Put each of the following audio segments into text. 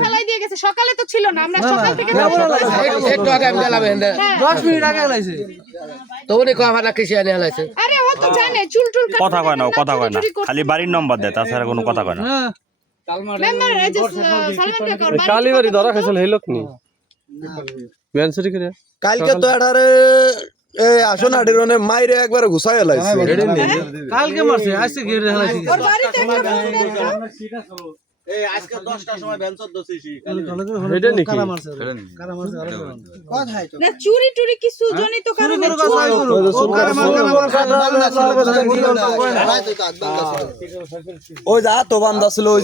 ফেলাই দিয়ে গেছে, সকালে তো ছিল না, আমরা সকাল থেকে একটু আগে আমি গেলাম 10 মিনিট আগে লাইছে তো উনি কো আমার কিসে এনে লাইছে। আরে ও তো জানে চুল টুল কথা কয় না, কথা কয় না, খালি বাড়ির নম্বর দেয়, তাছাড়া কোনো কথা কয় না। মেম্বার এই যে সালমান কাকা কালীবাড়ি ধরা খাইছিল এই লোক নি বেনসরি করে কালকে তো এটারে আসন আডিরনে মাইরে একবার ঘুষাই লাইছে। কালকে মারছে আজকে ঘিরে লাইছে। ওর বাড়িতে একটা এই আজকে 10টার সময় ভ্যানচর দছিছি এটা নাকি কারা মারছে না চুরি টুরি কিছু জনই তো কারণ ওই যে হাত বান্ধা ছিল, ওই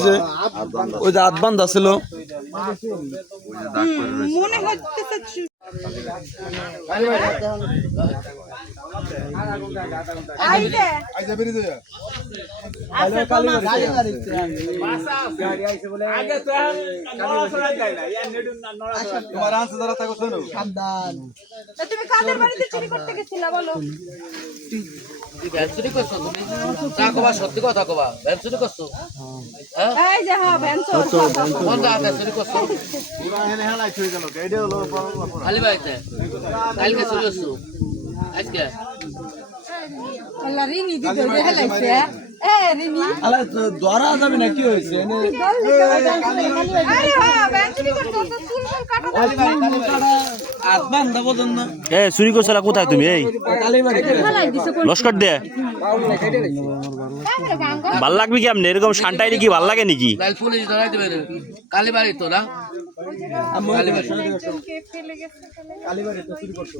যে হাত বান্ধা ছিল। মনে হচ্ছে আইতে আইতে বেরি যায় আচ্ছা আগে তো নড়াচড়া যায় না ইয়া নেডুন না নড়াচড়া তোমার আনছে ধরা থাকো শুনো সাবধান। তুমি কাদের বাড়িতে চুরি করতে গেছিলা বলো? তুই ভ্যানচুরি করছো তুমি? তা কবা সত্যি কথা কবা, ভ্যানচুরি করছো? হ্যাঁ এই যে হ্যাঁ ভ্যানচো কোন জায়গায় চুরি করছো? পুরা এনে হেলাই ছুই গেল এইটা হলো খালি বাড়িতে কালকে চুরি করছো আজকে আল্লাহ রিনি দিতে হেলাইছে এ রিনি আলা ধরা যাবে না, কি হইছে? আরে হ্যাঁ ভ্যানচুরি করতে তো চুল চুল কাটা হাত বান্ধা বদন না এ চুরি করছিলা কোথায় তুমি? এই হেলাই দিছে লস্কর দে ভাল লাগবে কেমন এরকম শান্তাই কি ভাল লাগে নাকি? লাল পুলিশ ধরাই দেবে কালী বাড়ি তো না চুলকে ফেলে গেছে কালী বাড়িতে চুরি করছো।